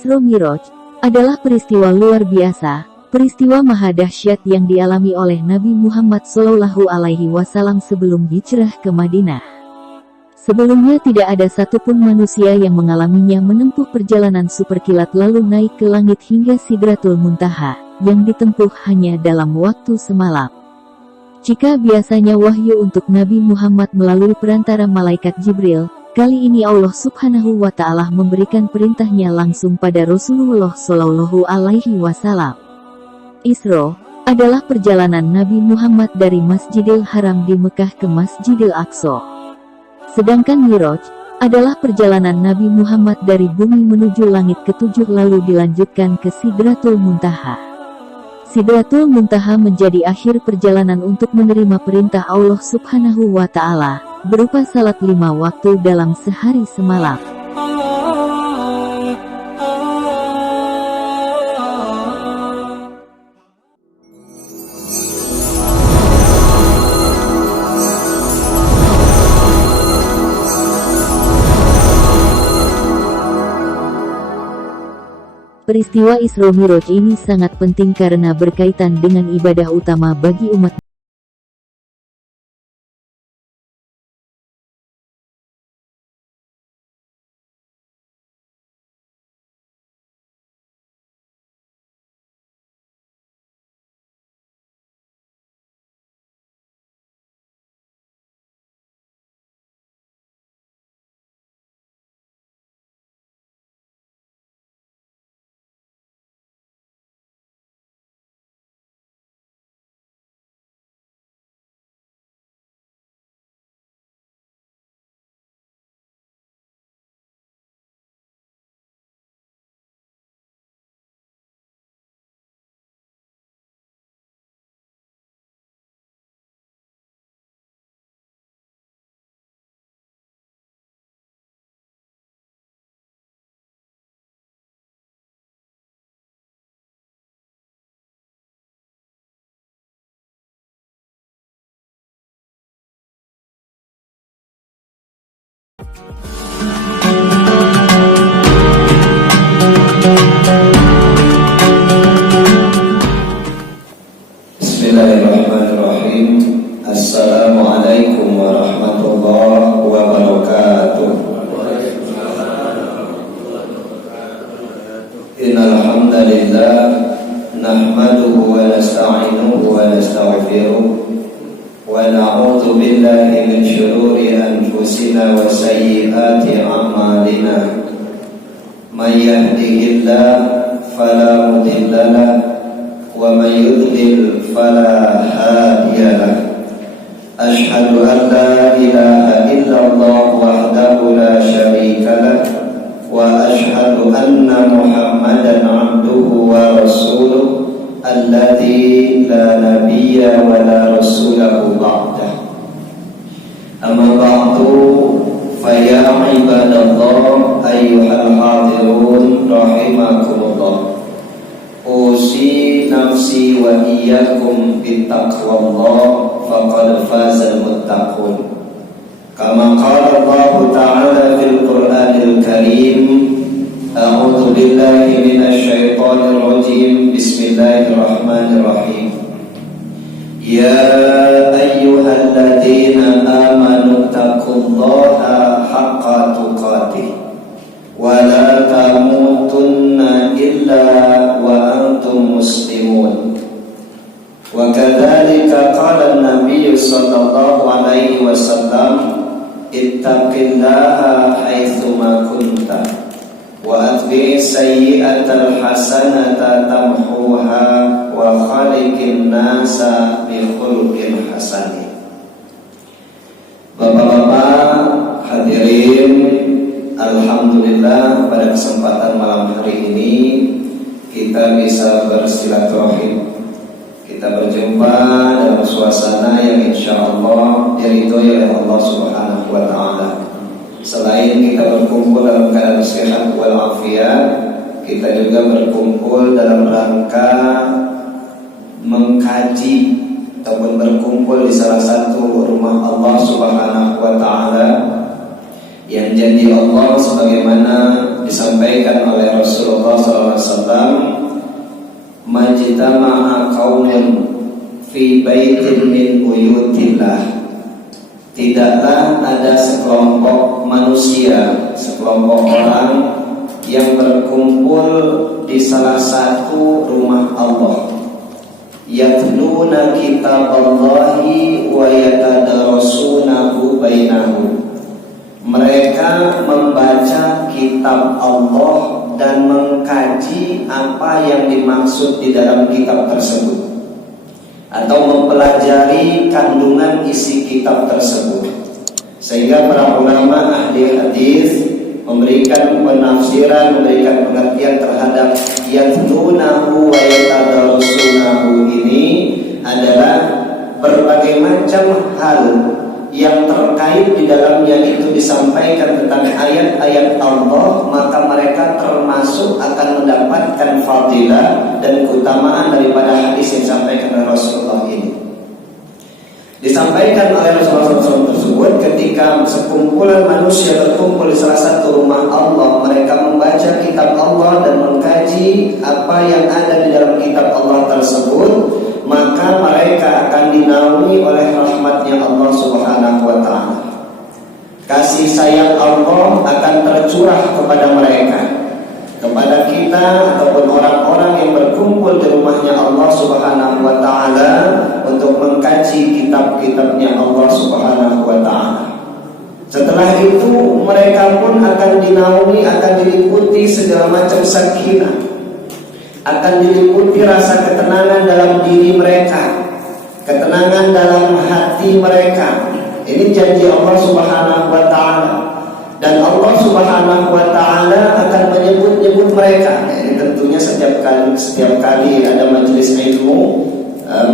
Isra Miraj adalah peristiwa luar biasa, peristiwa maha dahsyat yang dialami oleh Nabi Muhammad SAW sebelum hijrah ke Madinah. Sebelumnya tidak ada satupun manusia yang mengalaminya menempuh perjalanan superkilat lalu naik ke langit hingga Sidratul Muntaha, yang ditempuh hanya dalam waktu semalam. Jika biasanya wahyu untuk Nabi Muhammad melalui perantara malaikat Jibril, kali ini Allah Subhanahu wa Ta'ala memberikan perintahnya langsung pada Rasulullah Shallallahu Alaihi Wasallam. Isra adalah perjalanan Nabi Muhammad dari Masjidil Haram di Mekah ke Masjidil Aqsa. Sedangkan Miraj adalah perjalanan Nabi Muhammad dari bumi menuju langit ketujuh lalu dilanjutkan ke Sidratul Muntaha. Sidratul Muntaha menjadi akhir perjalanan untuk menerima perintah Allah Subhanahu wa Ta'ala, berupa salat 5 waktu dalam sehari semalam. Peristiwa Isra Miraj ini sangat penting karena berkaitan dengan ibadah utama bagi umat. Bismillahirrahmanirrahim. Assalamualaikum warahmatullahi wabarakatuh. Innal hamdalillah nahmaduhu wa nasta'inuhu wa nastaghfiruh wa na'udzu billahi min shururi anfusina wa sayyiati a'malina. May yahdihillahu fala mudilla lahu wa may yudlil fala hadiya lahu. Asyhadu an la ilaha illallah wahdahu la syarika lahu wa asyhadu anna Muhammadan abduhu wa rasuluh alladzi la nabiyya wa la rasulahu ba'dah. Amma ba'du fa ya ibadallah ayyuhal hadirun rahimakumullah. Usi nafsi wa iyyakum bittaqwallah faqad fazal muttaqun. Kama qala Allah Ta'ala fil Qur'anil Karim, a'udzu billahi minasy syaithanir rajim. Bismillahirrahmanirrahim. Ya ayyuhalladzina amanu taqullaha haqqa tuqatih wa la tamutunna illa wa antum muslimun. Wa kadzalika qala an-nabiy sallallahu alaihi wasallam, ittaqillaha haitsu ma kunta wa atbi' sayyi'atal hasanata tamhuha wa khaliqin nasa bi khuluqin hasanin. Bapak-bapak hadirin, alhamdulillah pada kesempatan malam hari ini kita bisa bersilaturahim. Kita berjumpa dalam suasana yang insyaallah diridhoi oleh Allah Subhanahu wa Ta'ala. Selain kita berkumpul dalam keadaan sehat walafiat, kita juga berkumpul dalam rangka mengkaji ataupun berkumpul di salah satu rumah Allah Subhanahu wa Ta'ala yang janji Allah sebagaimana disampaikan oleh Rasulullah SAW, majtama'a qaumun fi baitin min buyutillah, tidaklah ada sekelompok manusia, sekelompok orang yang berkumpul di salah satu rumah Allah, yatluna kitaballahi wa yatadarasunahu bainahum, mereka membaca kitab Allah dan mengkaji apa yang dimaksud di dalam kitab tersebut, atau mempelajari kandungan isi kitab tersebut. Sehingga para ulama ahli hadis memberikan penafsiran, memberikan pengertian terhadap yatlunahu wa yatadarasunahu ini adalah berbagai macam hal yang terkait di dalamnya itu disampaikan tentang ayat-ayat Allah, maka mereka termasuk akan mendapatkan fadilah dan keutamaan daripada hadis yang disampaikan oleh Rasulullah ini. Disampaikan oleh Rasulullah SAW tersebut, ketika sekumpulan manusia berkumpul di salah satu rumah Allah, mereka membaca kitab Allah dan mengkaji apa yang ada di dalam kitab Allah tersebut, maka mereka akan dinaungi oleh rahmatnya Allah Subhanahu wa ta'ala. Kasih sayang Allah akan tercurah kepada mereka, kepada kita ataupun orang-orang yang berkumpul di rumahnya Allah Subhanahu wa ta'ala untuk mengkaji kitab-kitabnya Allah Subhanahu wa ta'ala. Setelah itu mereka pun akan dinaungi, akan diliputi segala macam sakinah, akan diliputi rasa ketenangan dalam diri mereka, ketenangan dalam hati mereka. Ini janji Allah Subhanahu wa ta'ala. Dan Allah Subhanahu wa ta'ala akan menyebut-nyebut mereka. Ini tentunya setiap kali ada majelis ilmu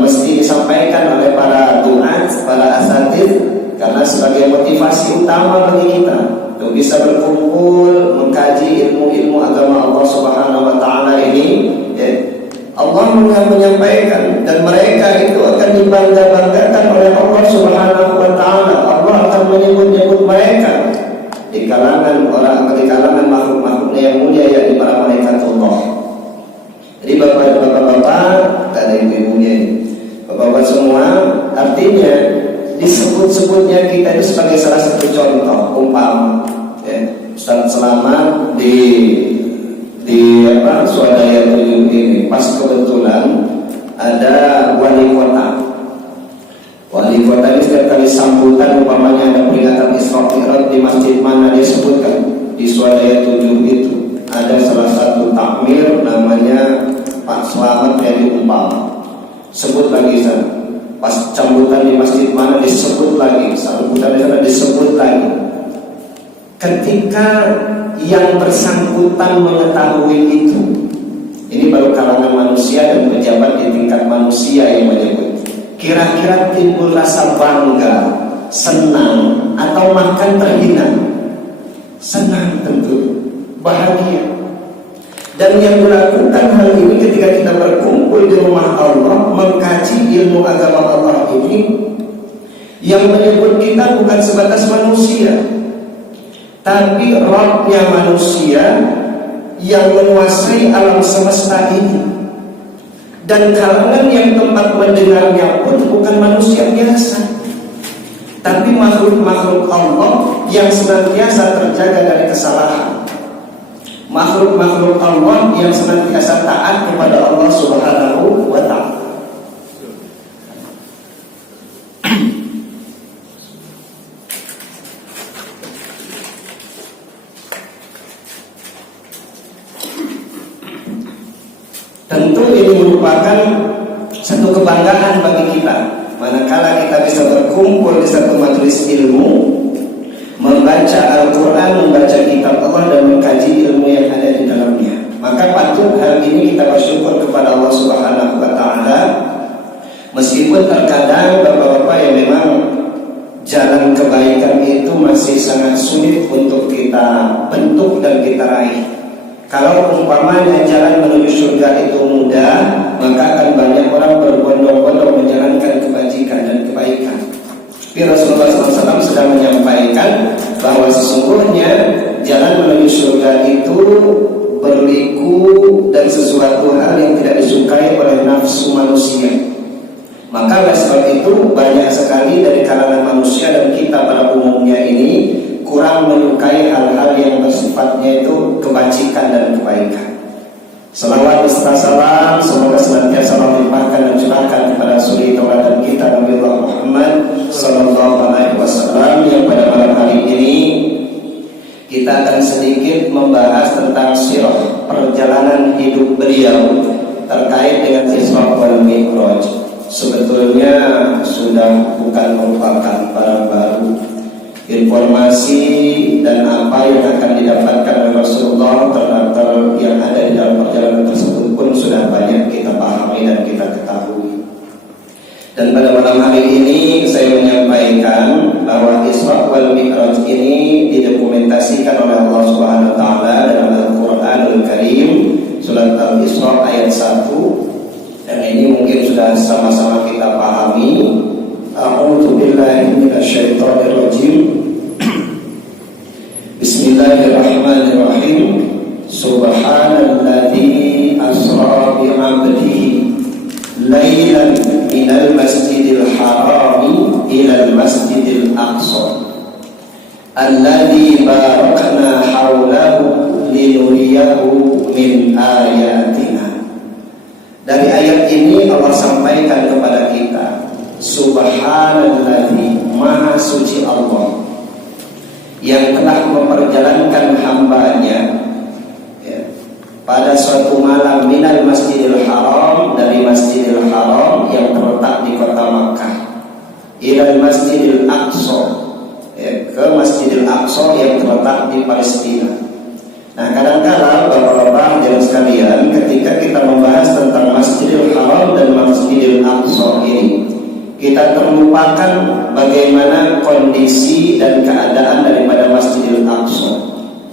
mesti disampaikan oleh para duat, para asatidz, karena sebagai motivasi utama bagi kita untuk bisa berkumpul mengkaji ilmu-ilmu agama Allah Subhanahu wa ta'ala ini, ya. Allah menyampaikan dan mereka itu akan dibangga-banggakan oleh Allah Subhanahu wa ta'ala. Allah akan menyebut-nyebut mereka di kalangan makhluk-makhluknya yang mulia, yakni para malaikatullah. Jadi bapak-bapak dan ibu-ibunya, bapak-bapak semua, artinya disebut-sebutnya kita itu sebagai salah satu contoh umpama, ya. Ustaz Selamat di Swadaya 7 ini pas kebetulan ada wali kota. Wali kota ini setiap kali sambutan, umpamanya ada peringatan Isra Mi'raj di masjid mana, dia sebutkan di Swadaya 7 itu ada salah satu takmir namanya Pak Selamat dari umpama, sebut lagi sana. Pas sambutan di masjid mana disebut lagi, sambutan di sana disebut lagi. Ketika yang bersangkutan mengetahui itu, ini baru kalangan manusia dan pejabat di tingkat manusia yang menyebut, kira-kira timbul rasa bangga, senang, atau bahkan terhina? Senang tentu, bahagia. Dan yang dilakukan hal ini ketika kita berkumpul di rumah Allah mengkaji ilmu agama Allah ini, yang menyebut kita bukan sebatas manusia, tapi Rabbnya manusia yang menguasai alam semesta ini. Dan kalangan yang tempat mendengarnya pun bukan manusia biasa, tapi makhluk-makhluk Allah yang senantiasa terjaga dari kesalahan, makhluk-makhluk Allah yang senantiasa taat kepada Allah Subhanahu wa ta'ala. Tentu ini merupakan satu kebanggaan bagi kita manakala kita bisa berkumpul di satu majelis ilmu, membaca Al-Quran, membaca kitab Allah dan mengkaji ilmu yang ada di dalamnya. Maka patut hal ini kita bersyukur kepada Allah Subhanahu wa ta'ala. Meskipun terkadang bapak-bapak yang memang jalan kebaikan itu masih sangat sulit untuk kita bentuk dan kita raih. Kalau umpamanya jalan menuju surga itu mudah, maka akan banyak orang berbondong-bondong menjalankan kebajikan dan kebaikan. Tapi Rasulullah SAW sedang menyampaikan bahwa sesungguhnya jalan menuju surga itu berliku dan sesuatu hal yang tidak disukai oleh nafsu manusia. Maka oleh sebab itu banyak sekali dari kalangan manusia dan kita pada umumnya ini kurang menyukai hal-hal yang bersifatnya itu kebajikan dan kebaikan. Salawat beserta salam semoga senantiasa melimpahkan dan curahkan kepada suri tauladan kita Nabi Muhammad sallallahu alaihi wasallam, yang pada malam hari ini kita akan sedikit membahas tentang sirah perjalanan hidup beliau terkait dengan Isra wal Mi'raj. Sebetulnya sudah bukan merupakan barang baru. Informasi dan apa yang akan didapatkan oleh Rasulullah terhadap yang ada di dalam perjalanan tersebut pun sudah banyak kita pahami dan kita ketahui. Dan pada malam hari ini saya menyampaikan bahwa Isra wal Mi'raj ini didokumentasikan oleh Allah Subhanahu wa taala dalam Al-Qur'anul Karim, surat Al-Isra ayat 1. Dan ini mungkin sudah sama-sama kita pahami. A'udzu billahi minasyaitonir rajim. Bismillahirrahmanirrahim. Subhanalladzi asra bi 'abdihi lailan minal masjidil harami ilal masjidil aqsa alladzi barakna haulahu linuriyahu min ayatina. Dari ayat ini Allah sampaikan kepada kita, Subhanalladzi, maha suci Allah yang telah memperjalankan hambanya pada suatu malam minal masjidil haram, dari masjidil haram yang terletak di kota Makkah, ilal masjidil aqsa, ke masjidil aqsa yang terletak di Palestina. Nah, kadang-kadang bapak-bapak dan sekalian, ketika kita membahas tentang masjidil haram dan masjidil aqsa ini, kita terlupakan bagaimana kondisi dan keadaan daripada Masjidil Aqsa.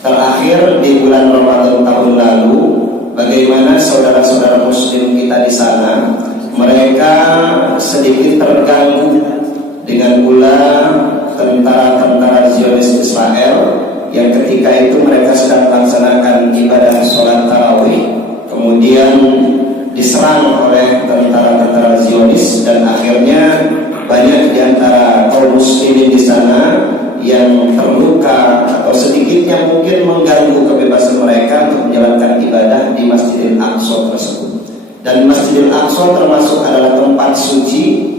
Terakhir di bulan Ramadan tahun lalu, bagaimana saudara-saudara muslim kita di sana, mereka sedikit terganggu dengan pula tentara-tentara Zionis Israel yang ketika itu mereka sedang melaksanakan ibadah sholat tarawih, kemudian diserang oleh tentara-tentara Zionis, dan akhirnya banyak di antara kaum muslimin di sana yang terluka atau sedikitnya mungkin mengganggu kebebasan mereka untuk menjalankan ibadah di Masjidil Aqsa tersebut. Dan Masjidil Aqsa termasuk adalah tempat suci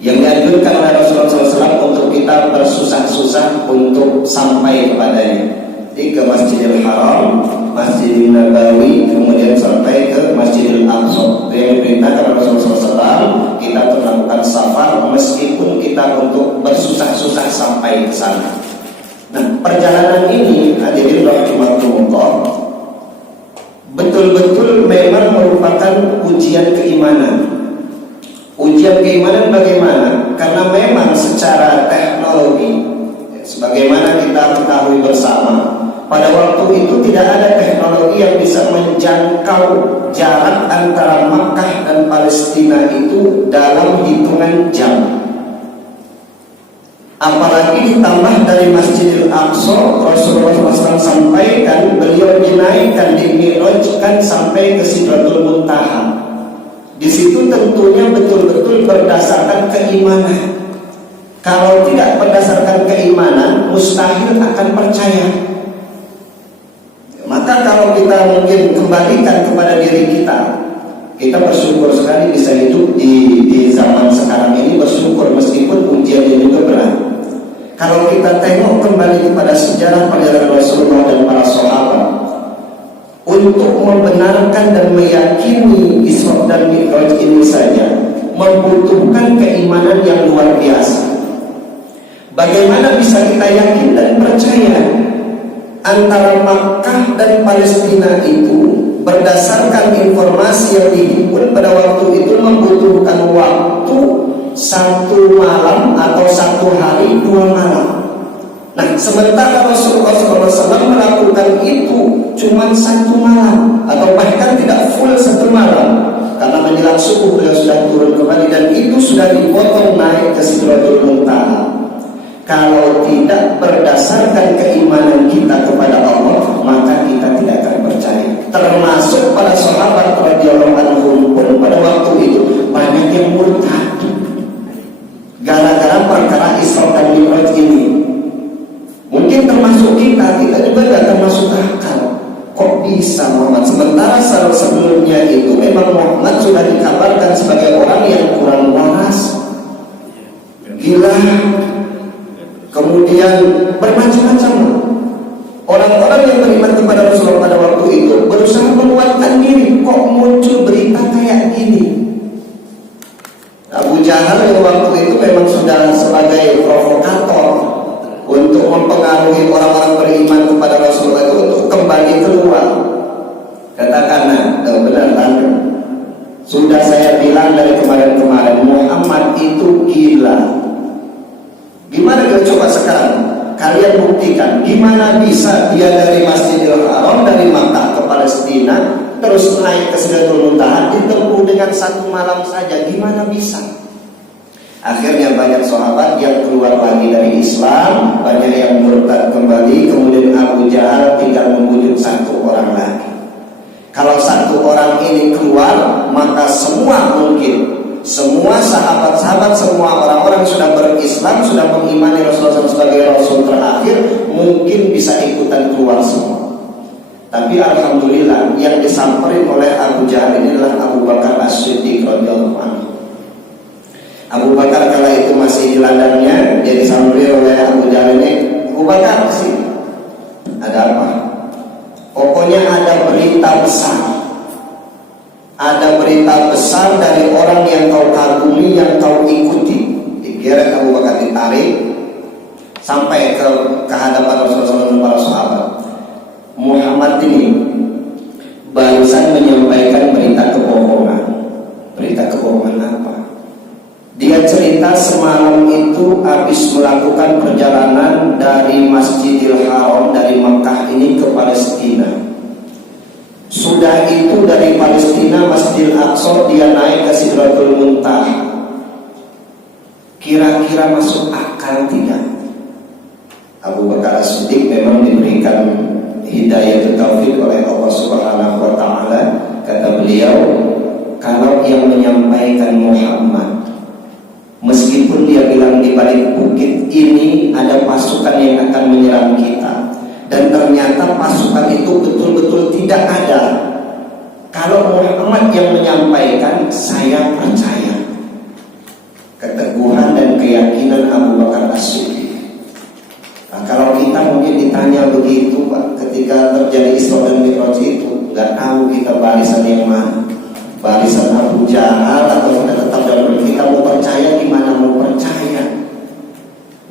yang dianjurkan oleh Rasulullah SAW untuk kita bersusah-susah untuk sampai kepadanya. Jadi ke Masjidil Haram, Masjidil Nabawi, kemudian sampai ke Masjidil Aqsa. Yang diperintahkan Rasulullah SAW kita untuk melakukan safar meskipun kita untuk bersusah-susah sampai ke sana. Nah, perjalanan ini hadirin rahimakumullah betul-betul memang merupakan ujian keimanan. Ujian keimanan bagaimana? Karena memang secara teknologi, sebagaimana kita ketahui bersama, pada waktu itu tidak ada teknologi yang bisa menjangkau jarak antara Makkah dan Palestina itu dalam hitungan jam. Apalagi ditambah dari Masjidil Aqsa, Rasulullah SAW sampaikan beliau dinaikkan, dimi'rajkan sampai ke Sidratul Muntaha. Di situ tentunya betul-betul berdasarkan keimanan. Kalau tidak berdasarkan keimanan, mustahil akan percaya. Maka kalau kita mungkin kembalikan kepada diri kita bersyukur sekali bisa hidup di zaman sekarang ini, bersyukur meskipun ujiannya juga berat. Kalau kita tengok kembali kepada sejarah perjalanan Rasulullah dan para sahabat, untuk membenarkan dan meyakini Isra dan Mi'raj ini saja membutuhkan keimanan yang luar biasa. Bagaimana bisa kita yakin dan percaya antara Makkah dan Palestina itu berdasarkan informasi yang dihimpun pada waktu itu membutuhkan waktu 1 malam atau 1 hari 2 malam. Nah, sementara Rasulullah SAW melakukan itu cuma 1 malam atau bahkan tidak full 1 malam, karena menjelang subuh beliau sudah turun kembali dan itu sudah dipotong naik ke Sidratul Muntaha. Kalau tidak berdasarkan keimanan kita kepada Allah, maka kita tidak akan percaya. Termasuk para sahabat radhiyallahu anhum pun pada waktu itu banyak yang murtad gara-gara perkara Isra dan Mi'raj ini. Mungkin termasuk kita juga tidak termasuk akal. Kok bisa Muhammad? Sementara sebelumnya itu memang Muhammad sudah dikabarkan sebagai orang yang kurang waras, gila, kemudian bermacam-macam. Orang-orang yang beriman kepada Rasulullah pada waktu itu berusaha menguatkan diri. Kok muncul berita kayak gini? Abu Jahal yang waktu itu memang sudah sebagai provokator untuk mempengaruhi orang-orang beriman kepada Rasulullah itu untuk kembali keluar. Katakanlah, benar tanda. Sudah saya bilang dari kemarin-kemarin, Muhammad itu gila. Gimana kita coba sekarang? Kalian buktikan, gimana bisa dia dari Masjidil Haram, dari Makkah ke Palestina, terus naik ke Sidratul Muntaha ditempuh dengan satu malam saja? Gimana bisa? Akhirnya banyak sahabat yang keluar lagi dari Islam, banyak yang murtad kembali, kemudian Abu Jahal tinggal membujuk satu orang lagi. Kalau satu orang ini keluar, maka semua mungkin, semua sahabat-sahabat, semua orang-orang sudah berislam, sudah mengimani Rasulullah SAW sebagai Rasul terakhir, mungkin bisa ikutan keluar semua. Tapi alhamdulillah yang disamperin oleh Abu Jahal ini adalah Abu Bakar As-Siddiq radhiyallahu anhu. Abu Bakar kala itu masih di ladangnya, dia disamperin oleh Abu Jahal ini. Abu Bakar, sini, ada apa? Pokoknya ada berita besar. Ada berita besar dari orang yang kau kagumi, yang kau ikuti. Dikira Abu Bakar ditarik sampai ke hadapan Rasulullah dan para sahabat. Muhammad ini barusan menyampaikan berita kebohongan. Berita kebohongan apa? Dia cerita semalam itu habis melakukan perjalanan dari Masjidil Haram, dari Mekah ini ke Palestina. Sudah itu dari Palestina Masjidil Aqsa dia naik ke Sidratul Muntaha. Kira-kira masuk akal tidak? Abu Bakar As-Siddiq memang diberikan hidayah taufik oleh Allah Subhanahu wa taala. Kata beliau, kalau yang menyampaikan Muhammad, meskipun dia bilang di balik bukit ini ada pasukan yang akan menyerang kita, dan ternyata pasukan itu betul-betul tidak ada, kalau Muhammad yang menyampaikan, saya percaya. Keteguhan dan keyakinan Abu Bakar As-Siddiq. Nah, kalau kita mungkin ditanya begitu Pak, ketika terjadi Isra dan Mi'raj itu, nggak tahu kita barisan yang mana, barisan Abu Jahal atau kita tetap dalam, kita mau percaya gimana mau percaya?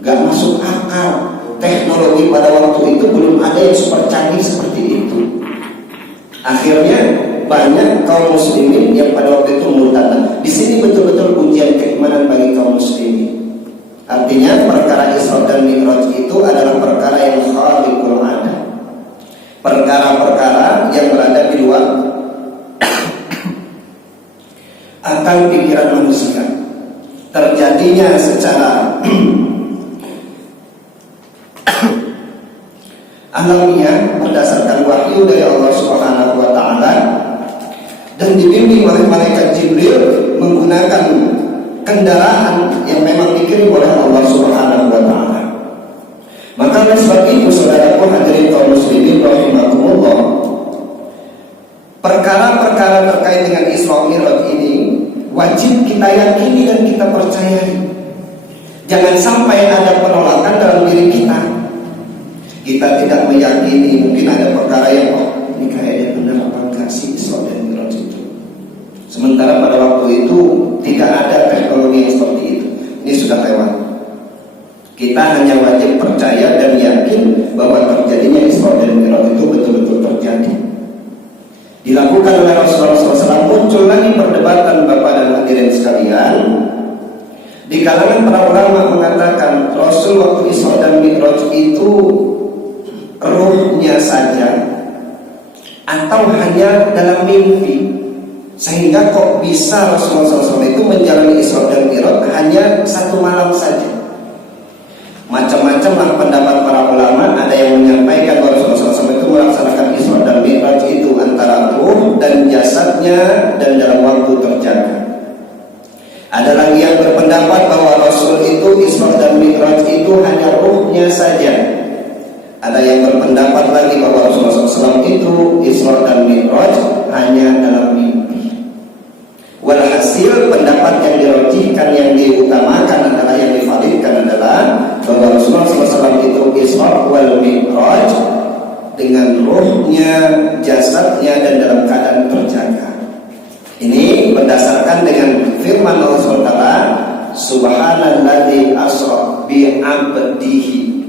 Nggak masuk akal. Teknologi pada waktu itu belum ada yang super canggih seperti itu. Akhirnya banyak kaum muslimin yang pada waktu itu murtad. Di sini betul-betul ujian keimanan bagi kaum muslimin. Artinya perkara Isra dan Mi'raj itu adalah perkara yang khariqul ada, perkara-perkara yang berada di luar akal pikiran manusia. Terjadinya secara alamiah berdasarkan wahyu dari Allah Subhanahu wa taala, dan dibimbing oleh malaikat Jibril menggunakan kendaraan yang memang dikirim oleh Allah Subhanahu wa taala. Maka oleh sebab itu saudaraku hadirin kaum muslimin rahimakumullah, perkara-perkara terkait dengan Isra Mi'raj ini wajib kita yakini dan kita percayai. Jangan sampai ada penolakan dalam diri kita. Kita tidak meyakini, mungkin ada perkara yang ini kayaknya benar apa enggak sih Isra dan Mi'raj itu. Sementara pada waktu itu tidak ada teknologi yang seperti itu. Ini sudah lewat. Kita hanya wajib percaya dan yakin bahwa terjadinya Isra dan Mi'raj itu betul-betul terjadi. Dilakukan oleh Rasulullah SAW. Muncul lagi perdebatan Bapak dan hadirin sekalian. Di kalangan para ulama mengatakan Rasul waktu Isra dan Mi'raj itu ruhnya saja atau hanya dalam mimpi, sehingga kok bisa Rasulullah SAW itu menjalani Isra dan Mi'raj hanya satu malam saja. macam pendapat para ulama. Ada yang menyampaikan bahwa Rasulullah SAW itu melaksanakan Isra dan Mi'raj itu antara ruh dan jasadnya dan dalam waktu terjaga. Ada lagi yang berpendapat bahwa Rasul itu Isra dan Mi'raj itu hanya ruhnya saja. Ada yang berpendapat lagi bahwa Rasulullah SAW itu Isra dan Mi'raj hanya dalam mimpi. Walhasil pendapat yang dirojihkan, yang diutamakan adalah, yang divalidkan adalah bahwa Rasulullah SAW itu Isra wal Mi'raj dengan ruhnya, jasadnya dan dalam keadaan terjaga. Ini berdasarkan dengan firman Allah SWT, Subhanalladzi asra bi'abdihi.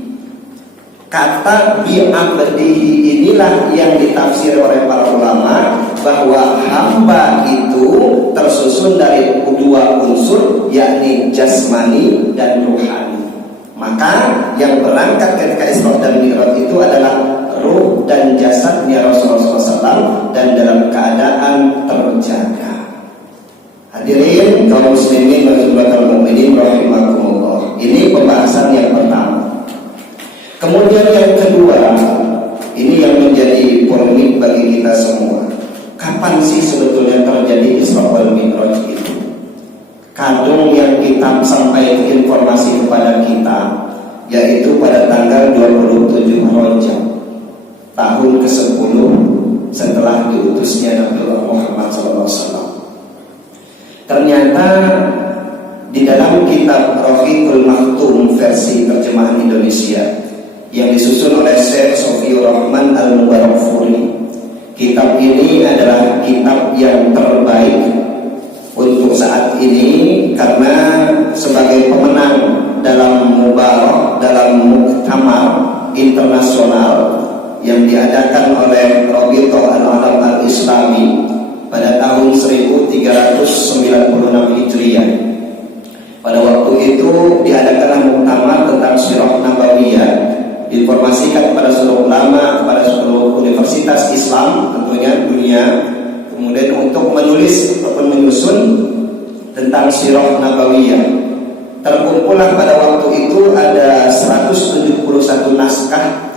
Kata bi'abdihi inilah yang ditafsir oleh para ulama bahwa hamba itu tersusun dari dua unsur, yakni jasmani dan ruhani. Maka yang berangkat ketika Isra dan Mi'raj itu adalah ruh dan jasadnya Rasulullah SAW dan dalam keadaan terjaga. Hadirin kaum muslimin wa hadirat mukminin rahimakumullah. Ini pembahasan yang pertama. Kemudian yang kedua, ini yang menjadi polemik bagi kita semua. Kapan sih sebetulnya terjadi Isra wal Mi'raj itu? Kadung yang kita sampaikan informasi kepada kita, yaitu pada tanggal 27 Rajab tahun ke-10 setelah diutusnya Nabi Muhammad SAW. Ternyata di dalam kitab Rafiqul Maktum versi terjemahan Indonesia yang disusun oleh Syekh Sofiur Rahman Al-Mubarakfuri, kitab ini adalah kitab yang terbaik untuk saat ini karena sebagai pemenang dalam mubarak, dalam muktamar internasional yang diadakan oleh Rabithah Al-Alam Al-Islami pada tahun 1396 Hijriah. Pada waktu itu diadakanlah muktamar tentang Sirah Nabawiyah, diinformasikan kepada seluruh ulama, kepada seluruh universitas Islam tentunya dunia, kemudian untuk menulis ataupun menyusun tentang Sirah Nabawiyah. Terkumpullah pada waktu itu ada 171 naskah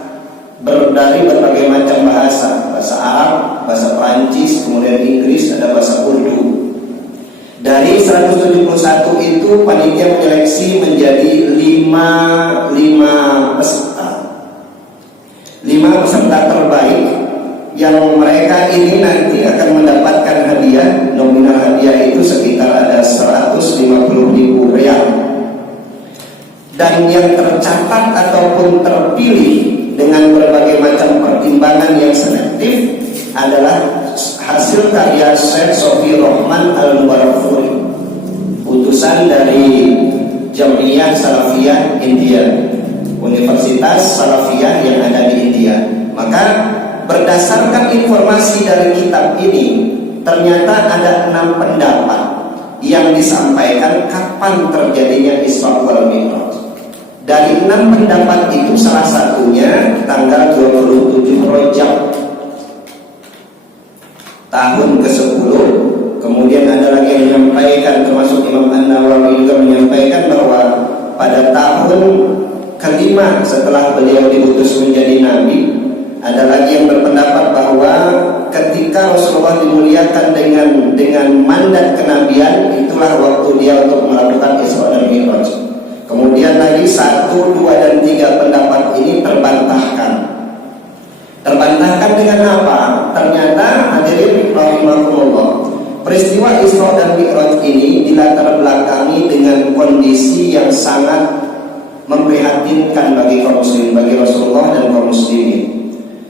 dari berbagai macam bahasa, bahasa Arab, bahasa Perancis, kemudian Inggris, ada bahasa Urdu. Dari 171 itu panitia menyeleksi menjadi 5 peserta terbaik yang mereka ini nanti akan mendapatkan hadiah. Nominal hadiah itu sekitar ada 150.000 rial. Dan yang tercatat ataupun terpilih dengan berbagai macam pertimbangan yang selektif adalah hasil karya Syekh Sofiur Rahman Al-Mubarakfuri, utusan dari Jamiyah Salafiyah India, Universitas Salafiyah yang ada di India. Maka berdasarkan informasi dari kitab ini, ternyata ada 6 pendapat yang disampaikan kapan terjadinya Isra wal Mi'raj. Dari 6 pendapat itu salah satunya tanggal 27 Rajab tahun ke-10. Kemudian ada lagi yang menyampaikan, termasuk Imam An-Nawawi juga menyampaikan bahwa pada tahun ke-5 setelah beliau diutus menjadi nabi. Ada lagi yang berpendapat bahwa ketika Rasulullah dimuliakan dengan mandat kenabian, itulah waktu dia untuk melakukan Isra dan Mi'raj. Kemudian lagi 1, 2, dan 3 pendapat ini terbantahkan. Terbantahkan dengan apa? Ternyata hadirin rahimakumullah, peristiwa Isra dan Mi'raj ini dilatar belakangi dengan kondisi yang sangat memprihatinkan bagi kaum muslimin, bagi Rasulullah dan kaum muslimin.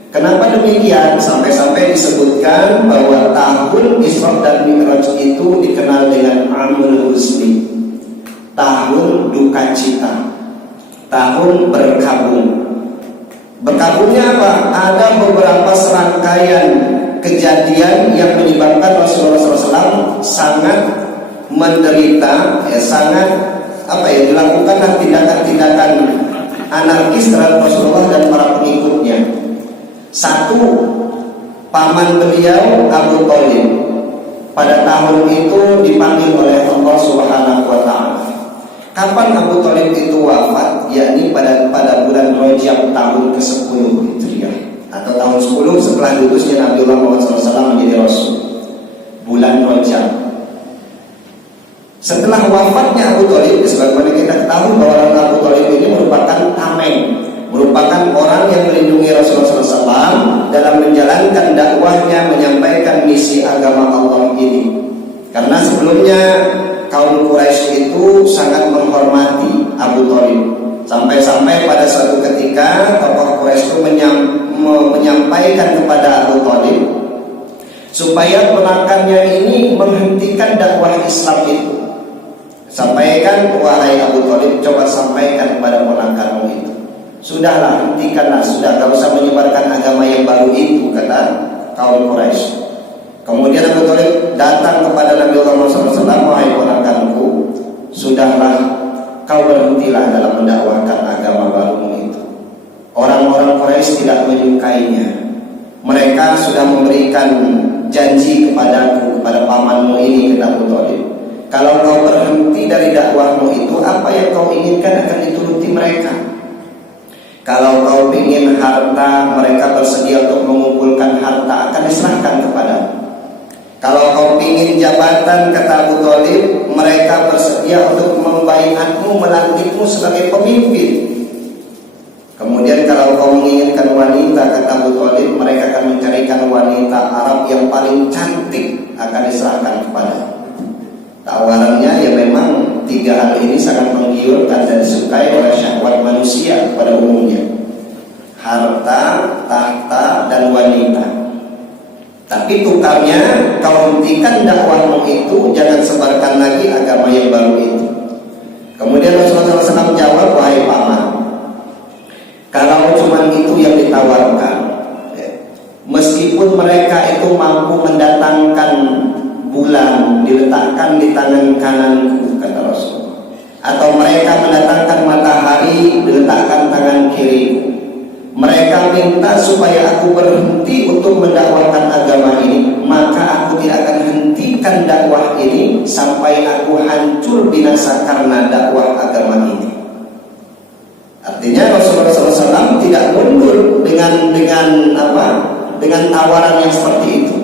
Kenapa demikian? Sampai-sampai disebutkan bahwa tahun Isra dan Mi'raj itu dikenal dengan Amul Huzni, tahun duka cita, tahun berkabung. Berkabungnya apa? Ada beberapa serangkaian kejadian yang menyebabkan Rasulullah SAW sangat menderita, sangat dilakukan tindakan-tindakan anarkis terhadap Rasulullah dan para pengikutnya. 1, paman beliau Abu Thalib pada tahun itu dipanggil oleh Allah Subhanahu wa taala. Kapan Abu Thalib itu wafat? Yakni pada bulan Rajab tahun ke-10 Hijriah, atau tahun 10 setelah diutusnya Nabiullah Muhammad SAW menjadi Rasul. Bulan Rajab. Setelah wafatnya Abu Thalib, sebagaimana kita ketahui bahwa Abu Thalib ini merupakan tameng, merupakan orang yang melindungi Rasulullah SAW dalam menjalankan dakwahnya, menyampaikan misi agama Allah ini. Karena sebelumnya kaum Quraisy itu sangat menghormati Abu Thalib, sampai-sampai pada suatu ketika tokoh Quraisy itu menyampaikan kepada Abu Thalib supaya ponakannya ini menghentikan dakwah Islam itu. Sampaikan, wahai Abu Thalib, coba sampaikan kepada ponakanmu itu, sudahlah, hentikanlah, sudah, gak usah menyebarkan agama yang baru itu, kata kaum Quraisy. Kemudian Abu Thalib datang kepada Nabi Muhammad SAW, wahai ponakanku, sudahlah, kau berhentilah dalam mendakwahkan agama barumu itu. Orang-orang Quraisy tidak menyukainya. Mereka sudah memberikan janji kepadaku, kepada pamanmu ini, kata Abu Thalib, kalau kau berhenti dari dakwahmu itu, apa yang kau inginkan akan dituruti mereka. Kalau kau ingin harta, mereka bersedia untuk mengumpulkan harta, akan diserahkan kepadamu. Kalau kau ingin jabatan, kata Abu Thalib, mereka bersedia untuk membaiatmu, melantikmu sebagai pemimpin. Kemudian kalau kau menginginkan wanita, kata Abu Thalib, mereka akan mencarikan wanita Arab yang paling cantik, akan diserahkan kepadamu. Tawarannya ya memang tiga hal ini sangat menggiurkan dan disukai oleh syahwat manusia pada umumnya: harta, tahta, dan wanita. Tapi tukarnya, kau hentikan dakwahmu itu, jangan sebarkan lagi agama yang baru itu. Kemudian Rasulullah SAW jawab, wahai paman, kalau cuma itu yang ditawarkan, meskipun mereka itu mampu mendatangkan bulan diletakkan di tangan kananku, kata Rasulullah, atau mereka mendatangkan matahari diletakkan tangan kiriku, mereka minta supaya aku berhenti untuk mendakwahkan agama ini, maka aku tidak akan hentikan dakwah ini sampai aku hancur binasa karena dakwah agama ini. Artinya Rasulullah SAW tidak mundur dengan tawaran yang seperti itu.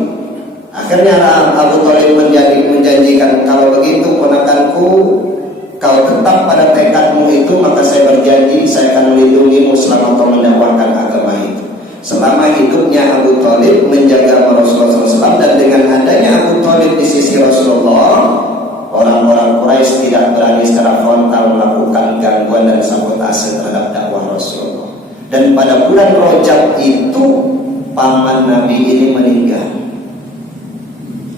Akhirnya Abu Thalib menjanjikan, kalau begitu ponakanku, kau tetap pada tekadmu itu, maka saya berjanji saya akan melindungimu selama kau mendakwahkan agama itu. Selama hidupnya Abu Thalib menjaga Rasulullah SAW, dan dengan adanya Abu Thalib di sisi Rasulullah, orang-orang Quraisy tidak berani secara frontal melakukan gangguan dan sabotase terhadap dakwah Rasulullah. Dan pada bulan Rajab itu paman Nabi ini meninggal.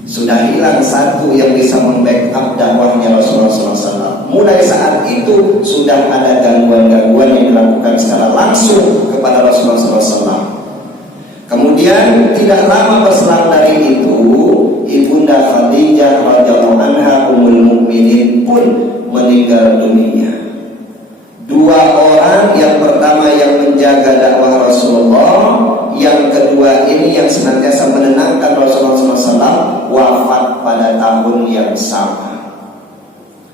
Sudah hilang satu yang bisa membackup dakwahnya Rasulullah SAW. Mulai saat itu sudah ada gangguan-gangguan yang dilakukan secara langsung kepada Rasulullah SAW. Kemudian tidak lama berselang dari itu, Ibunda Khadijah radhiyallahu anha ummul mukminin pun meninggal dunia. Dua orang, yang pertama yang menjaga dakwah Rasulullah, yang kedua ini yang senantiasa menenangkan Rasulullah SAW, wafat pada tahun yang sama.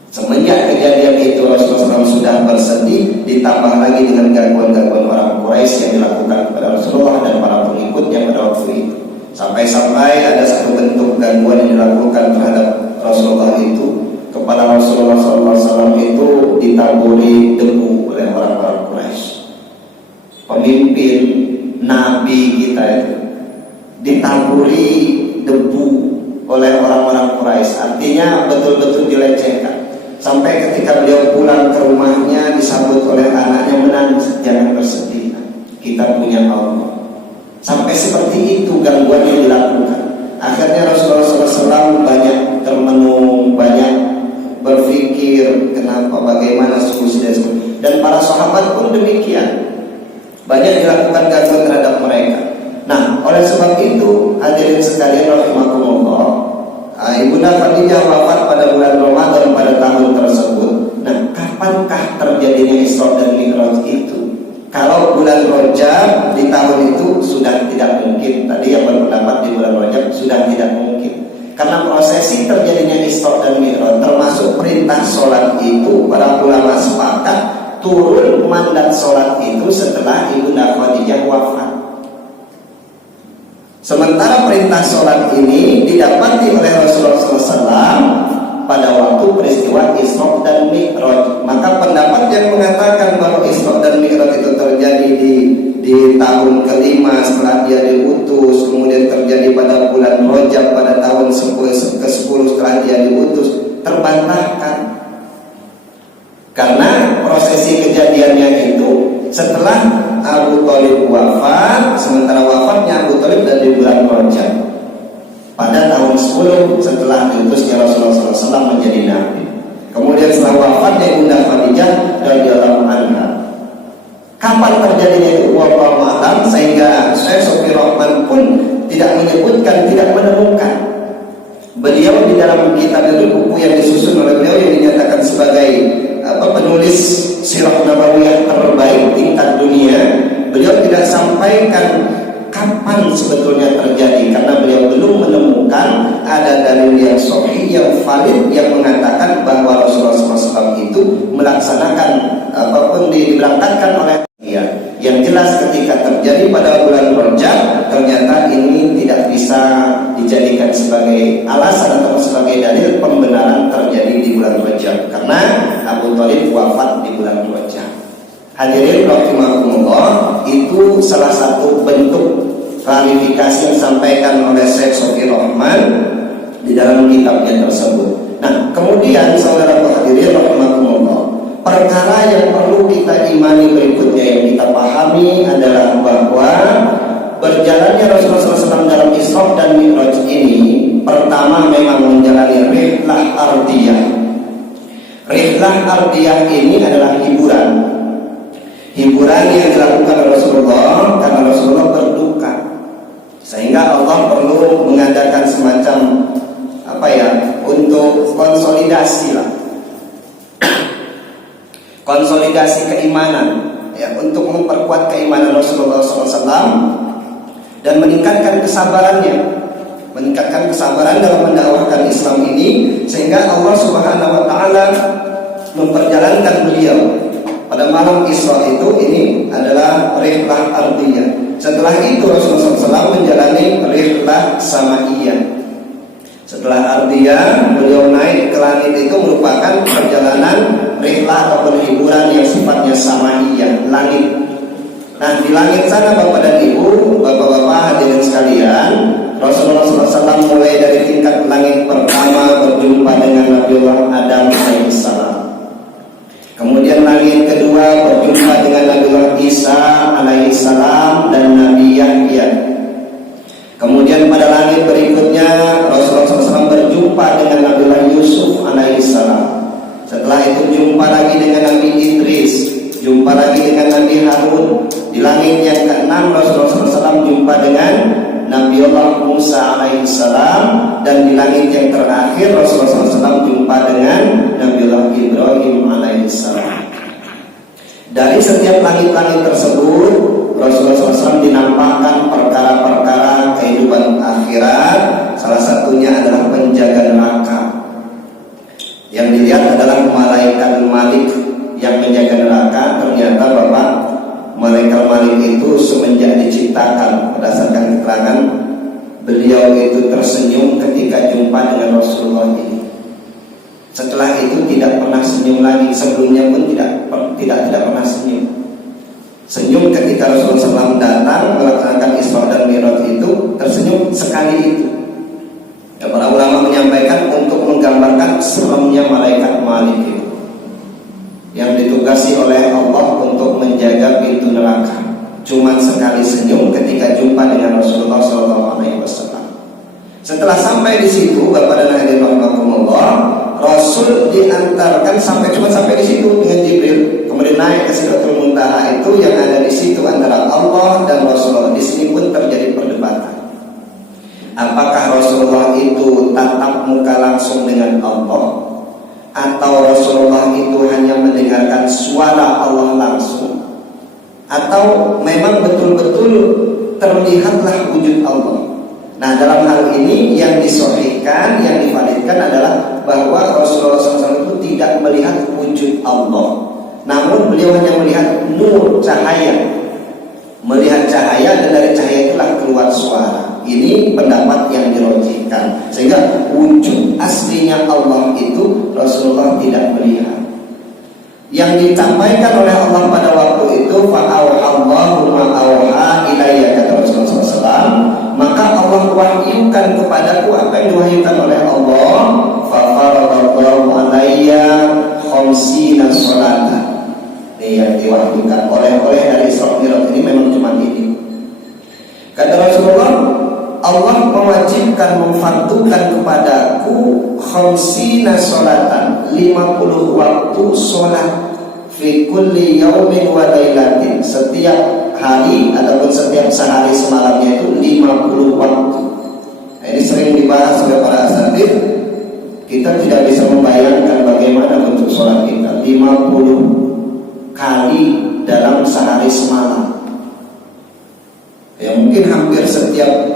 Semenjak kejadian itu Rasulullah SAW sudah bersedih, ditambah lagi dengan gangguan-gangguan orang Quraisy yang dilakukan kepada Rasulullah dan para pengikutnya pada waktu itu. Sampai-sampai ada satu bentuk gangguan yang dilakukan terhadap Rasulullah itu, kepada Rasulullah SAW itu ditaburi debu oleh orang-orang Quraisy. Pemimpin Nabi kita itu ditaburi debu oleh orang-orang Quraisy, artinya betul-betul dilecehkan. Sampai ketika beliau pulang ke rumahnya disambut oleh anaknya menangis, jangan bersedih, kita punya Allah. Sampai seperti itu gangguan yang dilakukan. Akhirnya Rasulullah SAW banyak termenung, banyak berpikir kenapa, bagaimana solusi, dan para sahabat pun demikian, banyak dilakukan gangguan terhadap mereka. Nah, oleh sebab itu hadirin sekalian rahimakumullah, Ibunda Khadijah wafat pada bulan Ramadan pada tahun tersebut. Nah, kapankah terjadinya Isra dan Mi'raj itu? Kalau bulan Rajab di tahun itu sudah tidak mungkin. Tadi yang berpendapat di bulan Rajab sudah tidak mungkin. Karena prosesi terjadinya Isra dan Mi'raj termasuk perintah sholat itu, para ulama sepakat turun mandat sholat itu setelah Ibunda Khadijah wafat. Sementara perintah sholat ini didapati oleh Rasulullah SAW pada waktu peristiwa Isra dan Mi'raj. Maka pendapat yang mengatakan bahwa Isra dan Mi'raj itu terjadi di tahun kelima setelah dia diutus, kemudian terjadi pada bulan Rajab pada tahun ke-10 setelah dia diutus, terbantahkan. Karena prosesi kejadiannya itu setelah Abu Thalib wafat, sementara wafatnya Abu Thalib dan di bulan Rajab pada tahun 10 setelah diutusnya Rasulullah SAW menjadi nabi. Kemudian setelah wafatnya Ibunda Khadijah radhiyallahu anha. Kapan terjadinya itu wallahu a'lam, sehingga Syekh Sofi Rahman pun tidak menyebutkan, tidak menemukan. Beliau di dalam kitab itu, buku yang disusun oleh beliau yang dinyatakan sebagai penulis sirah nabawiyah terbaik tingkat dunia, beliau tidak sampaikan kapan sebetulnya terjadi, karena beliau belum menemukan ada dalil yang sahih, yang valid, yang mengatakan bahwa Rasulullah SAW itu melaksanakan apapun diberangkatkan oleh dia. Yang jelas ketika terjadi pada bulan Rajab, ternyata ini tidak bisa dijadikan sebagai alasan atau sebagai dalil pembenaran terjadi di bulan Rajab, karena Abu Thalib wafat di bulan Rajab. Hadirin rahimakumullah, itu salah satu bentuk klarifikasi yang disampaikan oleh Syekh Sofi Rahman di dalam kitabnya tersebut. Nah, kemudian saudara hadirin rahimakumullah, perkara yang perlu kita imani berikutnya yang kita pahami adalah bahwa berjalannya Rasulullah SAW dalam Isra dan Mi'raj ini, pertama memang menjalani rihlah ardiyah. Rihlah ardiyah ini adalah hiburan yang dilakukan Rasulullah karena Rasulullah berduka, sehingga Allah perlu mengadakan semacam untuk konsolidasi keimanan, untuk memperkuat keimanan Rasulullah SAW dan meningkatkan kesabaran dalam mendakwahkan Islam ini, sehingga Allah Subhanahu wa taala memperjalankan beliau pada malam Isra itu. Ini adalah rihlah ardiyah. Setelah itu Rasulullah SAW menjalani rihlah samaiyah. Setelah ardiyah, beliau naik ke langit, itu merupakan perjalanan rihlah ataupun hiburan yang sifatnya samaiyah, langit. Nah, di langit sana Bapak dan Ibu, Bapak-bapak hadirin sekalian, Rasulullah SAW mulai dari tingkat langit pertama berjumpa dengan Nabiullah Adam alaihissalam. Kemudian langit kedua berjumpa dengan Nabiullah Isa alaihissalam dan Nabi Yahya. Kemudian pada langit berikutnya Rasulullah SAW berjumpa dengan Nabiullah Yusuf alaihissalam. Setelah itu jumpa lagi dengan Nabi Idris, jumpa lagi dengan Nabi Harun. Di langit yang ke-6 Rasulullah SAW jumpa dengan Nabiullah Musa alaihissalam, dan di langit yang terakhir Rasulullah SAW jumpa dengan Nabiullah Ibrahim alaihissalam. Dari setiap langit-langit tersebut Rasulullah SAW dinampakkan perkara-perkara kehidupan akhirat. Salah satunya adalah penjaga neraka. Yang dilihat adalah malaikat Malik yang menjaga neraka. Ternyata Bapak, malaikat Malik itu semenjak diciptakan, berdasarkan keterangan beliau itu tersenyum ketika jumpa dengan Rasulullah ini. Setelah itu tidak pernah senyum lagi. Sebelumnya pun tidak pernah senyum. Senyum ketika Rasulullah SAW datang melaksanakan Isra dan Mi'raj itu, tersenyum sekali itu. Ya, para ulama menyampaikan untuk menggambarkan seremnya malaikat Malik itu, yang ditugasi oleh Allah untuk menjaga pintu neraka. Cuma sekali senyum ketika jumpa dengan Rasulullah SAW. Setelah sampai di situ, Bapak dan hadirin rahimakumullah, Rasul diantarkan sampai di situ dengan Jibril. Kemudian naik ke Sidratul Muntaha, itu yang ada di situ antara Allah dan Rasulullah. Di sini pun terjadi perdebatan. Apakah Rasulullah itu tatap muka langsung dengan Allah, atau Rasulullah itu hanya mendengarkan suara Allah langsung, atau memang betul-betul terlihatlah wujud Allah? Nah, dalam hal ini yang disahihkan dirojikan, yang divalidkan adalah bahwa Rasulullah SAW itu tidak melihat wujud Allah, namun beliau hanya melihat nur, cahaya, melihat cahaya, dan dari cahaya itulah keluar suara. Ini pendapat yang dirojikan, sehingga wujud aslinya Allah itu Rasulullah tidak melihat. Yang disampaikan oleh Allah pada waktu itu, fa'auhallahu ma'auha ilayya, kata Rasulullah SAW, maka Allah wahyukan kepadaku apa yang diwahyukan oleh Allah. Fafaradallahu alayya khamsina sholatan. Ini yang diwahyukan oleh dari Isra Mi'raj ini memang cuma ini. Kata Rasulullah, Allah mewajibkan, memfardukan kepadaku khamsina sholatan, 50 waktu sholat, fi kulli yaumin wa lailatin, setiap hari ataupun setiap sehari semalamnya itu 50 waktu. Nah, ini sering dibahas oleh para asatidz. Kita tidak bisa membayangkan bagaimana bentuk sholat kita 50 kali dalam sehari semalam. Ya mungkin hampir setiap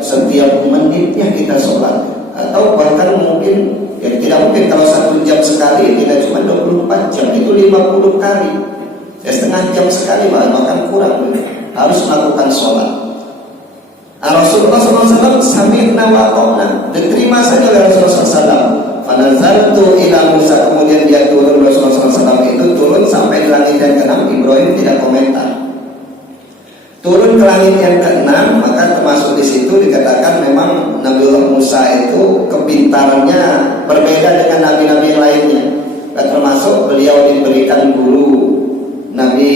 menitnya kita sholat, atau bahkan mungkin ya tidak mungkin kalau 1 jam sekali, tidak cuma 24 jam, itu 50 kali ya, setengah jam sekali, bahkan kurang, harus melakukan sholat. Rasulullah SAW sami'na wa ata'na, diterima saja oleh Rasulullah SAW. Fanazaltu ila Musa, kemudian dia turun, Rasulullah SAW itu turun sampai di langit yang ke-6. Ibrahim tidak komentar. Turun ke langit yang ke-6, maka termasuk di situ dikatakan memang Nabiullah Musa itu kepintarannya berbeda dengan nabi-nabi yang lainnya. Termasuk beliau diberikan guru Nabi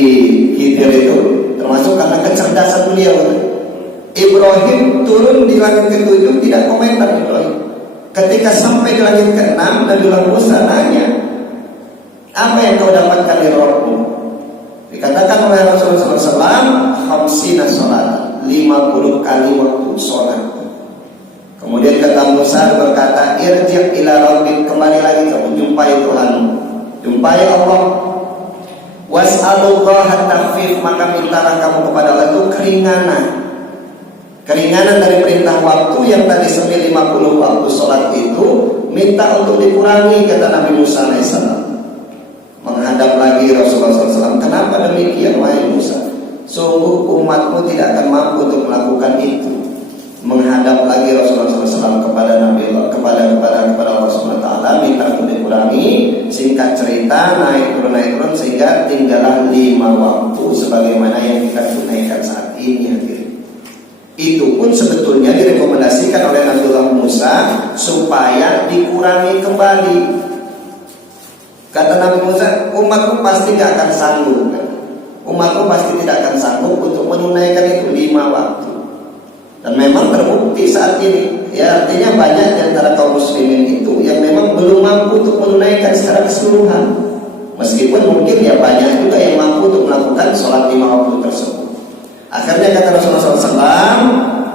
Khidir itu, termasuk karena kecerdasan beliau. Ibrahim turun di langit ke-7 tidak komentar Ibrahim. Ketika sampai di langit ke-6, Nabiullah Musa nanya, apa yang kau dapatkan di rohmu? Dikatakan oleh Rasulullah SAW, khamsina sholat, 50 kali waktu sholat. Kemudian kata Musa berkata, irji' ila rabbik, kembali lagi kamu jumpai Tuhan, jumpai Allah. Was'alullah at-takhfif, maka mintalah kamu kepada Allah itu keringanan dari perintah waktu yang tadi 50 waktu sholat itu, minta untuk dikurangi, kata Nabi Musa AS. Menghadap lagi Rasulullah SAW, kenapa demikian wahai Musa? Sungguh umatmu tidak akan mampu untuk melakukan itu. Menghadap lagi Rasulullah SAW kepada Nabi Allah, kepada Allah Subhanahu Wa Taala, minta untuk dikurangi. Singkat cerita, naik turun sehingga tinggallah 5 waktu sebagaimana yang kita tunaikan saat ini. Itu pun sebetulnya direkomendasikan oleh Nabiullah Musa supaya dikurangi kembali. Kata Nabi Musa, umatmu pasti tidak akan sanggup. Umatmu pasti tidak akan sanggup untuk menunaikan itu 5 waktu. Dan memang terbukti saat ini. Ya, artinya banyak di antara kaum muslimin itu yang memang belum mampu untuk menunaikan secara keseluruhan. Meskipun mungkin ya banyak juga yang mampu untuk melakukan sholat 5 waktu tersebut. Akhirnya kata Rasulullah SAW,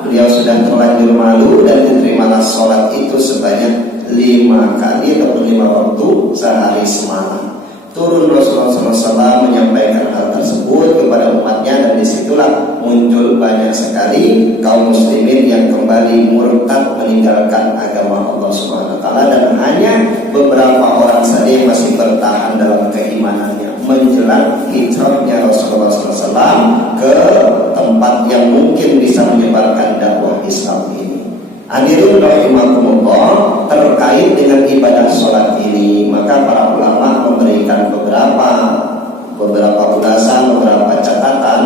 beliau sudah terlanjur malu dan diterimalah sholat itu sebanyak 5 kali atau 5 waktu sehari semalam. Turun Rasulullah SAW menyampaikan hal tersebut kepada umatnya, dan disitulah muncul banyak sekali kaum muslimin yang kembali murtad meninggalkan agama Allah Subhanahu Wa Taala, dan hanya beberapa orang saja yang masih bertahan dalam keimanannya menjelang hijrahnya Rasulullah SAW ke tempat yang mungkin bisa menyebarkan dakwah Islam ini. Hadirin rahimakumullah, terkait dengan ibadah sholat ini, maka para ulama memberikan beberapa ulasan, beberapa catatan.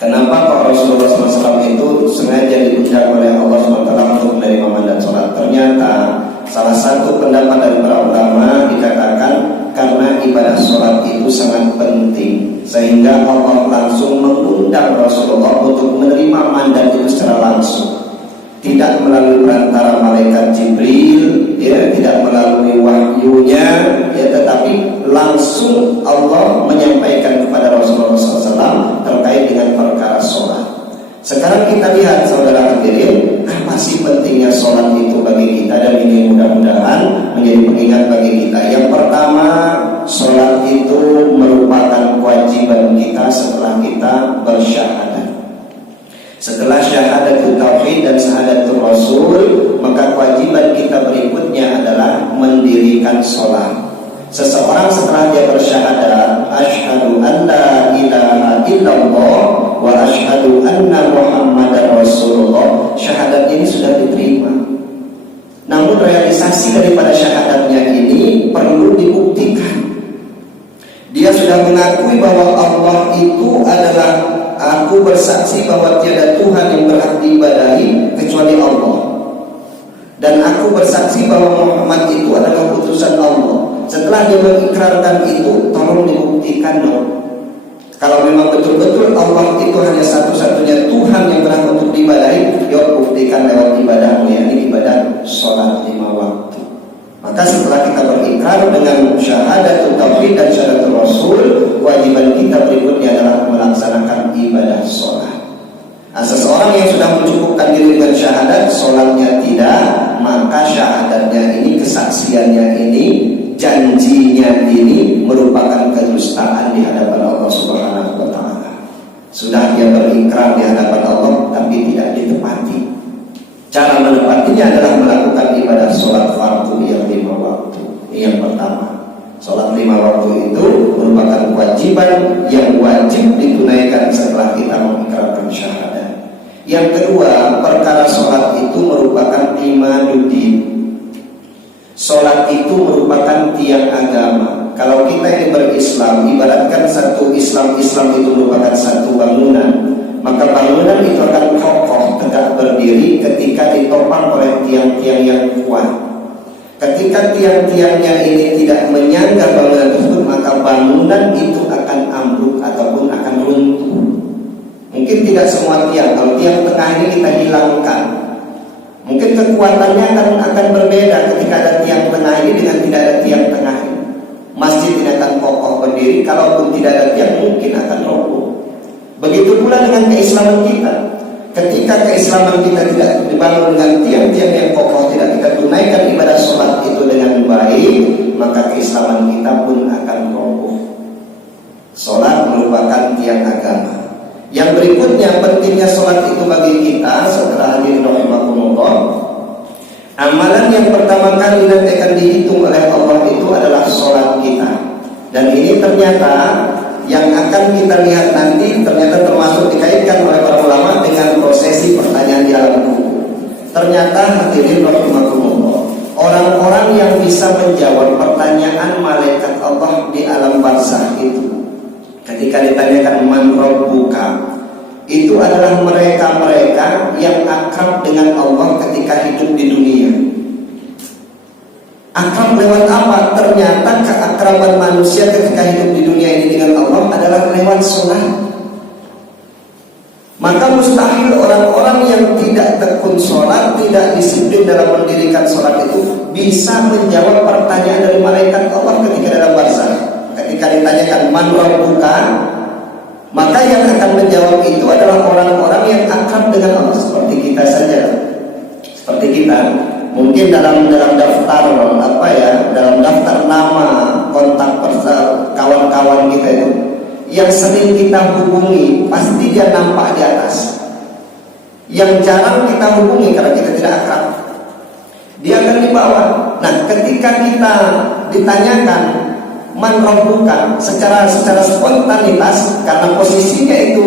Kenapa kok Rasulullah SAW itu sengaja diundang oleh Allah SWT untuk menerima mandat sholat? Ternyata salah satu pendapat dari para ulama dikatakan karena ibadah sholat itu sangat penting, sehingga Allah langsung mengundang Rasulullah untuk menerima mandat itu secara langsung. Tidak melalui perantara malaikat Jibril, ya, tidak melalui wahyunya, ya, tetapi langsung Allah menyampaikan kepada Rasulullah SAW terkait dengan perkara sholat. Sekarang kita lihat saudara hadirin, apa sih pentingnya sholat itu bagi kita, dan ini mudah-mudahan menjadi pengingat bagi kita. Yang pertama, sholat itu merupakan kewajiban kita setelah kita bersyahadat. Setelah syahadatul tauhid dan syahadatul rasul, maka kewajiban kita sudah mengakui bahwa Allah itu adalah, aku bersaksi bahwa tiada Tuhan yang berhak diibadahi kecuali Allah, dan aku bersaksi bahwa Muhammad itu adalah utusan Allah. Setelah dia mengikrarkan itu, tolong dibuktikan dong. Kalau memang betul-betul Allah itu hanya satu-satunya Tuhan yang berhak untuk diibadahi, yuk buktikan lewat ibadahmu, yakni ibadah sholat 5 waktu. Maka setelah kita berikrar dengan syahadatul tauhid dan syahadatul rasul, kewajiban kita berikutnya adalah melaksanakan ibadah sholat. Nah, seseorang yang sudah mencukupkan diri dengan syahadat, sholatnya tidak, maka syahadatnya ini, kesaksiannya ini, janjinya ini merupakan kedustaan di hadapan Allah Subhanahu wa Ta'ala. Sudah dia berikrar di hadapan Allah, tapi tidak ditepati. Cara menepatinya adalah melakukan ibadah sholat fardu yang 5 waktu. Ini yang pertama. Sholat 5 waktu itu merupakan kewajiban yang wajib ditunaikan setelah kita mengikrarkan syahadat. Yang kedua, perkara sholat itu merupakan imaduddin. Sholat itu merupakan tiang agama. Kalau kita ini berislam, ibaratkan satu Islam itu merupakan satu bangunan, maka bangunan itu akan kokoh tegak berdiri ketika ditopang oleh tiang-tiang yang kuat. Ketika tiang-tiangnya ini tidak menyangga bangunan tersebut, maka bangunan itu akan ambruk ataupun akan runtuh. Mungkin tidak semua tiang. Kalau tiang tengah ini kita hilangkan, mungkin kekuatannya akan berbeda ketika ada tiang tengah ini dengan tidak ada tiang tengah ini. Masjid tidak akan kokoh berdiri, kalaupun tidak ada tiang mungkin akan roboh. Begitu pula dengan keislaman kita. Ketika keislaman kita tidak dibangun dengan tiang-tiang yang kokoh, tidak kita tunaikan ibadah sholat itu dengan baik, maka keislaman kita pun akan roboh. Sholat merupakan tiang agama. Yang berikutnya, pentingnya sholat itu bagi kita setelah hadirin rahimakumullah. Amalan yang pertama kali nanti akan dihitung oleh Allah itu adalah sholat kita. Dan ini ternyata yang akan kita lihat nanti ternyata termasuk dikaitkan oleh para ulama dengan prosesi pertanyaan di alam kubur. Ternyata hadirin rahimakumullah, orang-orang yang bisa menjawab pertanyaan malaikat Allah di alam barzakh itu, ketika ditanyakan man rabbuka, itu adalah mereka-mereka yang akrab dengan Allah ketika hidup di dunia. Akrab lewat apa? Ternyata keakraban manusia ketika hidup di dunia ini dengan Allah adalah lewat sholat. Maka mustahil orang-orang yang tidak tekun sholat, tidak disiplin dalam mendirikan sholat itu bisa menjawab pertanyaan dari malaikat Allah ketika dalam barzakh. Ketika ditanyakan man rabbuka, maka yang akan menjawab itu adalah orang-orang yang akrab dengan Allah, seperti kita saja. Seperti kita, mungkin dalam daftar dalam daftar nama kontak kawan-kawan kita itu, yang sering kita hubungi pasti dia nampak di atas. Yang jarang kita hubungi karena kita tidak akrab, dia akan di bawah. Nah, ketika kita ditanyakan man rabbuka, secara spontanitas, karena posisinya itu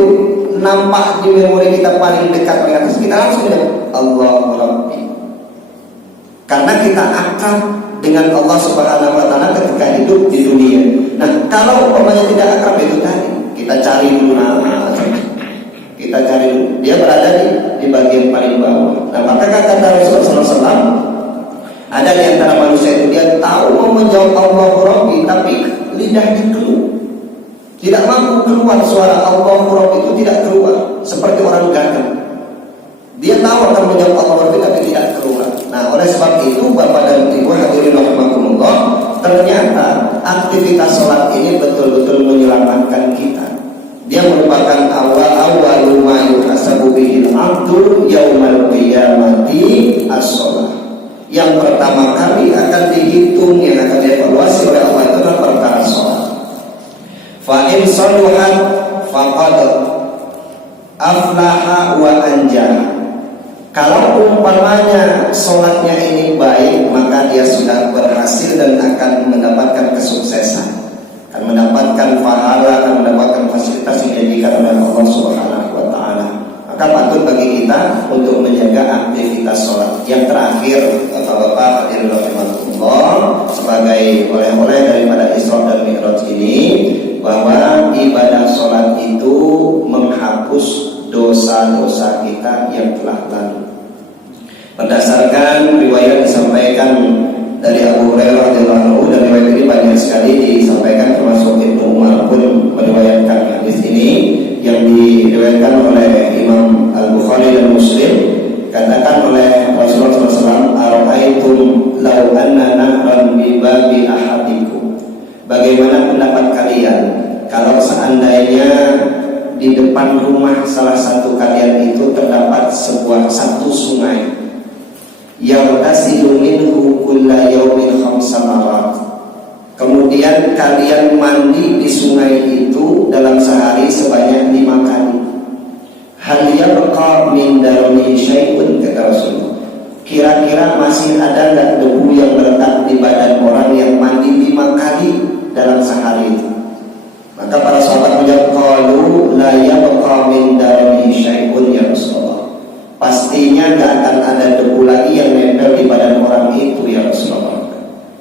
nampak di memori kita paling dekat dengan atas, kita langsung bilang Allahu Rabbi, karena kita akrab dengan Allah Subhanahu wa Ta'ala ketika hidup di dunia. Nah, kalau umpamanya tidak akrab itu tadi, kita cari dulu nama, kita cari dulu, dia berada di bagian paling bawah. Nah, maka kata Rasulullah SAW, ada di antara manusia itu dia tahu mau menjawab Allahu Rabbi, tapi lidahnya keluar, tidak mampu keluar suara Allahu Rabbi itu, tidak keluar, seperti orang gagal. Dia tahu akan menjawab Allahu Rabbi tapi tidak keluar. Nah, oleh sebab itu Bapak dan Ibu hadirin rahimakumullah, ternyata aktivitas sholat ini betul-betul menyelamatkan kita. Dia merupakan awal ma yuhasabu bihil abdu yaumal qiyamati as-sholat. Yang pertama kali akan dihitung, yang akan dievaluasi oleh Allah itu adalah perkara sholat. Fa in shaluhat faqad aflaha wa anjah. Kalau umpamanya sholatnya ini baik, maka dia sudah berhasil dan akan mendapatkan kesuksesan, akan mendapatkan pahala, akan mendapatkan fasilitas yang dijadikan oleh Allah Subhanahu wa Ta'ala. Maka patut bagi kita untuk menjaga aktivitas sholat. Yang terakhir, Bapak-bapak hadirin rahimakumullah, sebagai oleh-oleh daripada Isra dan Mi'raj ini, bahwa menghapus dosa-dosa kita yang telah lalu. Berdasarkan riwayat disampaikan dari Abu Hurairah radhiyallahu anhu, dan riwayat ini banyak sekali disampaikan, termasuk Ibnu Umar pun meriwayatkan hadis ini yang diriwayatkan oleh Imam Al-Bukhari dan Muslim. Katakan oleh Rasulullah SAW, "Ara'aitum law anna nahran bi babi ahadikum." Bagaimana pendapat kalian kalau seandainya di depan rumah salah satu kalian itu terdapat satu sungai, yaghtasilu minhu kulla yawmin 5 marat. Kemudian kalian mandi di sungai itu dalam sehari sebanyak 5 kali. Hal yabqa min daranihi syai'un, kata Rasulullah. Kira-kira masih ada enggak debu yang melekat di badan orang yang mandi 5 kali dalam sehari itu? Maka para sahabat menjawab, qalu la yabqa min daranihi syai'un ya Rasulullah. Pastinya gak akan ada debu lagi yang nempel di badan orang itu ya Rasulullah.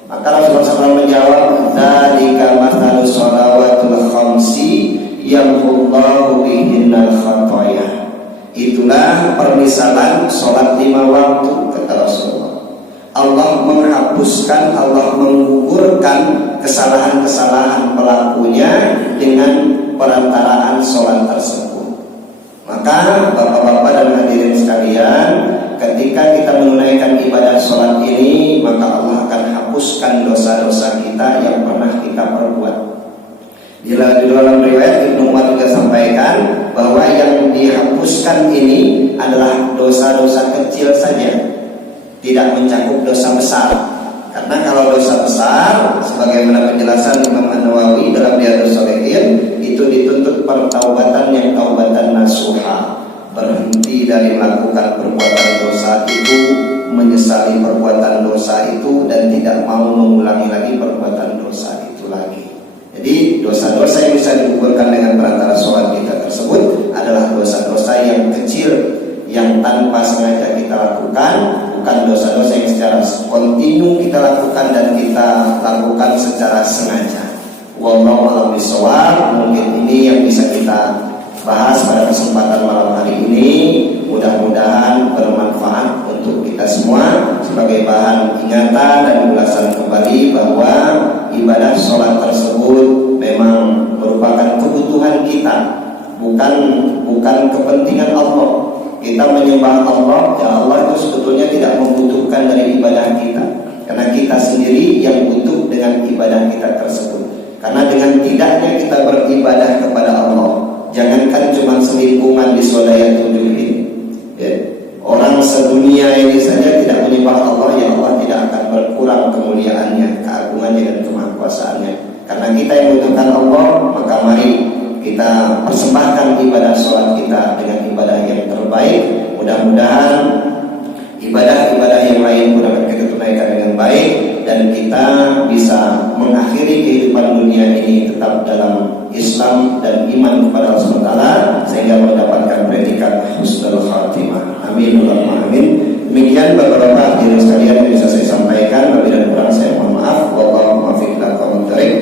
Maka Rasulullah SAW menjawab, dzalika mathalus shalawatul khamsi yamhullahu bihinnal khataya. Itulah permisalan sholat 5 waktu, kata Rasulullah. Allah menghapuskan, Allah menggugurkan kesalahan-kesalahan pelakunya dengan perantaraan sholat tersebut. Maka bapak-bapak dan hadirin sekalian, ketika kita menunaikan ibadah sholat ini, maka Allah akan hapuskan dosa-dosa kita yang pernah kita perbuat. Di dalam riwayat Ibnu Umar juga sampaikan bahwa yang dihapuskan ini adalah dosa-dosa kecil saja, tidak mencakup dosa besar. Karena kalau dosa besar, sebagaimana penjelasan Imam An-Nawawi dalam Riyadhus Shalihin, itu dituntut pertaubatan yang taubatan nasuha, berhenti dari melakukan perbuatan dosa itu, menyesali perbuatan dosa itu, dan tidak mau mengulangi lagi perbuatan dosa itu lagi. Jadi dosa-dosa yang bisa digugurkan dengan perantara sholat kita tersebut adalah dosa-dosa yang kecil, yang tanpa sengaja kita lakukan, bukan dosa-dosa yang secara kontinu kita lakukan dan kita lakukan secara sengaja. Wallahu a'lam bishawab. Mungkin ini yang bisa kita bahas pada kesempatan malam hari ini. Mudah-mudahan bermanfaat untuk kita semua sebagai bahan ingatan dan ulasan kembali bahwa ibadah sholat tersebut memang merupakan kebutuhan kita, bukan kepentingan Allah. Kita menyembah Allah, ya Allah itu sebetulnya tidak membutuhkan dari ibadah kita, karena kita sendiri yang butuh dengan ibadah kita tersebut. Karena dengan tidaknya kita beribadah kepada Allah, jangankan cuma selingkungan di Swadaya 7 ini, ya, orang sedunia ini saja tidak menyembah Allah, ya Allah tidak akan berkurang kemuliaannya, keagungannya dan kemahakuasaannya. Karena kita yang membutuhkan Allah, maka mari kita persembahkan ibadah sholat kita dengan ibadah yang terbaik. Mudah-mudahan ibadah-ibadah yang lain pun akan kita tunaikan dengan baik, dan kita bisa mengakhiri kehidupan dunia ini tetap dalam Islam dan iman kepada Allah SWT, sehingga mendapatkan predikat husnul khatimah. Amin Allahumma amin. Demikian bapak-bapak hadirin sekalian yang bisa saya sampaikan. Lebih dan kurang saya mohon maaf. Wallahu muwaffiq ila aqwamit thoriq.